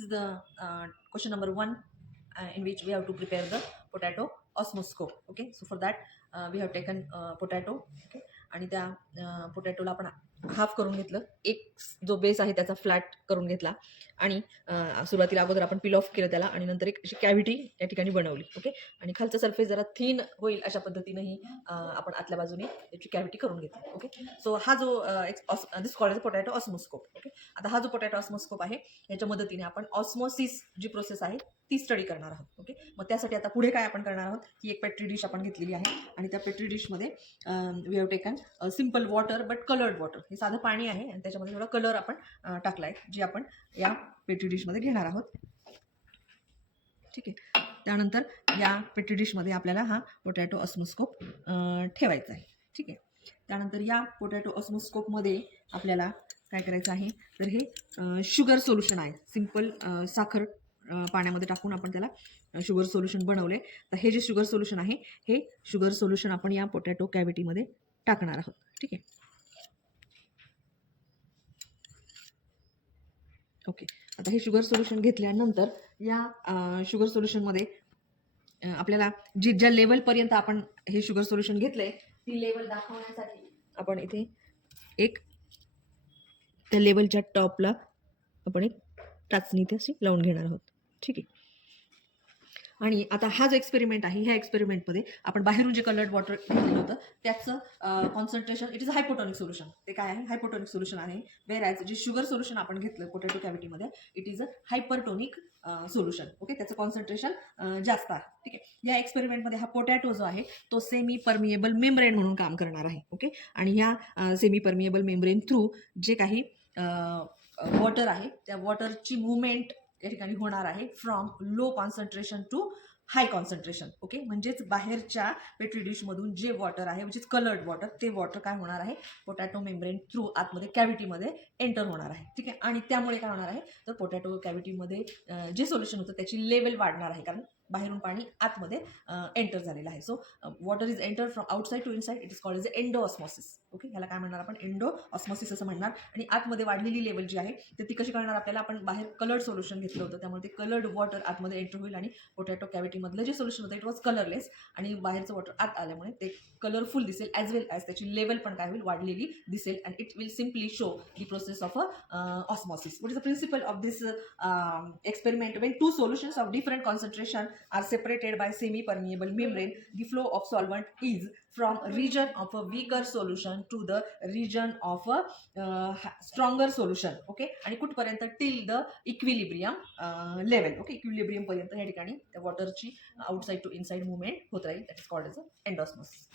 is the question number 1 in which we have to prepare the potato osmoscope. Okay, so for that we have taken potato. Okay, आणि त्या पोटॅटोला आपण half करून घेतलं, एक जो base आहे त्याचा फ्लॅट करून घेतला आणि सुरुवातीला अगोदर आपण पील ऑफ केलं त्याला आणि नंतर एक अशी कॅव्हिटी या ठिकाणी बनवली. ओके, आणि खालचं सरफेस जरा थिन होईल अशा पद्धतीनेही आपण आतल्या बाजूने त्याची कॅव्हिटी करून घेतली. ओके, सो हा जो दिस कॉल्ड पोटॅटो ऑस्मोस्कोप. ओके, आता हा जो पोटॅटो ऑस्मोस्कोप आहे याच्या मदतीने आपण ऑस्मोसिस जी प्रोसेस आहे ती स्टडी करणार आहोत. ओके, मग त्यासाठी आता पुढे काय आपण करणार आहोत, ही एक पेट्री डिश आपण घेतलेली आहे आणि त्या पेट्री डिशमध्ये we have taken simple water but coloured water. हे साधं पाणी आहे आणि त्याच्यामध्ये थोडा कलर आपण टाकलाय, जी आपण या पेट्री डिशमध्ये घेणार आहोत. ठीक आहे, त्यानंतर या पेट्री डिशमध्ये आपल्याला हा पोटॅटो ऑस्मोस्कोप ठेवायचा आहे. ठीक आहे, त्यानंतर या पोटॅटो ऑस्मोस्कोपमध्ये आपल्याला काय करायचं आहे, तर हे शुगर सोल्युशन आहे. सिंपल साखर पाण्यामध्ये टाकून आपण त्याला शुगर सोल्युशन बनवले. तर हे जे शुगर सोल्युशन आहे हे शुगर सोल्युशन आपण या पोटॅटो कॅव्हिटीमध्ये टाकणार आहोत. ठीक आहे, ओके. आता हे शुगर सोल्युशन घेतल्यानंतर या शुगर सोल्युशनमध्ये आपल्याला ज्या लेवलपर्यंत आपण हे शुगर सोल्युशन घेतलंय ती लेवल दाखवण्यासाठी आपण इथे एक त्या लेवलच्या टॉपला आपण एक टाचणी इथे अशी लावून घेणार आहोत. ठीक आहे, आणि आता हा जो एक्सपेरिमेंट आहे ह्या एक्सपेरिमेंटमध्ये आपण बाहेरून जे कलर्ड वॉटर घेतलेलं होतं त्याचं concentration it is hypotonic solution. ते काय आहे, हायपोटॉनिक सोल्युशन आहे. वेअर ॲज जे शुगर सोल्युशन आपण घेतलं पोटॅटो कॅव्हिटीमध्ये it is a hypertonic solution. Okay, त्याचं कॉन्सन्ट्रेशन जास्त आहे. ठीक आहे, या एक्सपेरिमेंटमध्ये हा पोटॅटो जो आहे तो सेमी परमिएबल मेम्ब्रेन म्हणून काम करणार आहे. ओके, आणि ह्या सेमी परमिएबल मेम्ब्रेन थ्रू जे काही वॉटर आहे त्या वॉटरची मुवमेंट या ठिकाणी होणार आहे from low concentration to high concentration. Okay, म्हणजेच बाहेरच्या पेट्री डिशमधून जे वॉटर आहे विच इज कलर्ड वॉटर ते वॉटर काय होणार आहे, पोटॅटो मेम्ब्रेन थ्रू आतमध्ये कॅव्हिटीमध्ये एंटर होणार आहे. ठीक आहे, आणि त्यामुळे काय होणार आहे तर पोटॅटो कॅव्हिटीमध्ये जे सोल्युशन होतं त्याची लेवल वाढणार आहे, कारण बाहेरून पाणी आतमध्ये एंटर झालेलं आहे. So water is enter from outside to inside, it is called as endo osmosis. Okay, ह्याला काय म्हणणार आपण, एंडो ऑस्मॉसिस असं म्हणणार. आणि आतमध्ये वाढलेली लेवल जी आहे तर ती कशी कळणार आपल्याला, आपण बाहेर कलर्ड सोल्युशन घेतलं होतं त्यामुळे ते कलर्ड वॉटर आतमध्ये एंटर होईल आणि पोटॅटो कॅव्हिटीमधलं जे सोल्युशन होतं इट वॉज कलरलेस आणि बाहेरचं वॉटर आत आल्यामुळे ते कलरफुल दिसेल ॲज वेल ॲज त्याची लेवल पण काय होईल, वाढलेली दिसेल. And it will simply show the process of osmosis. What is the principle of this experiment? When two solutions of different concentration are separated by semi-permeable membrane, the flow of solvent is from region of a weaker solution to the region of a stronger solution. Okay, आणि कुठपर्यंत till the equilibrium level. Okay, equilibrium पर्यंत या ठिकाणी त्या वॉटरची outside to inside movement होत राहील. That is called as endosmosis.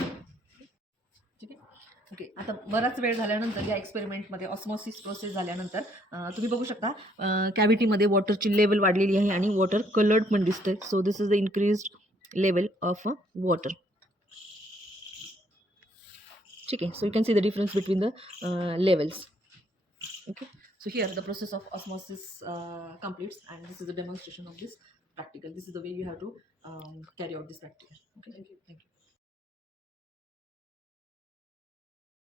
ठीक आहे, ओके. आता बराच वेळ झाल्यानंतर या एक्सपेरिमेंटमध्ये ऑस्मॉसिस प्रोसेस झाल्यानंतर तुम्ही बघू शकता कॅव्हिटीमध्ये वॉटरची लेवल वाढलेली आहे आणि वॉटर कलर्ड पण दिसतंय. So this is the increased level of water. ठीक आहे, so you can see the difference between the levels. Okay, so here the process of osmosis completes, and this is the demonstration of this practical. This is the way you have to carry out this practical. Okay, thank you.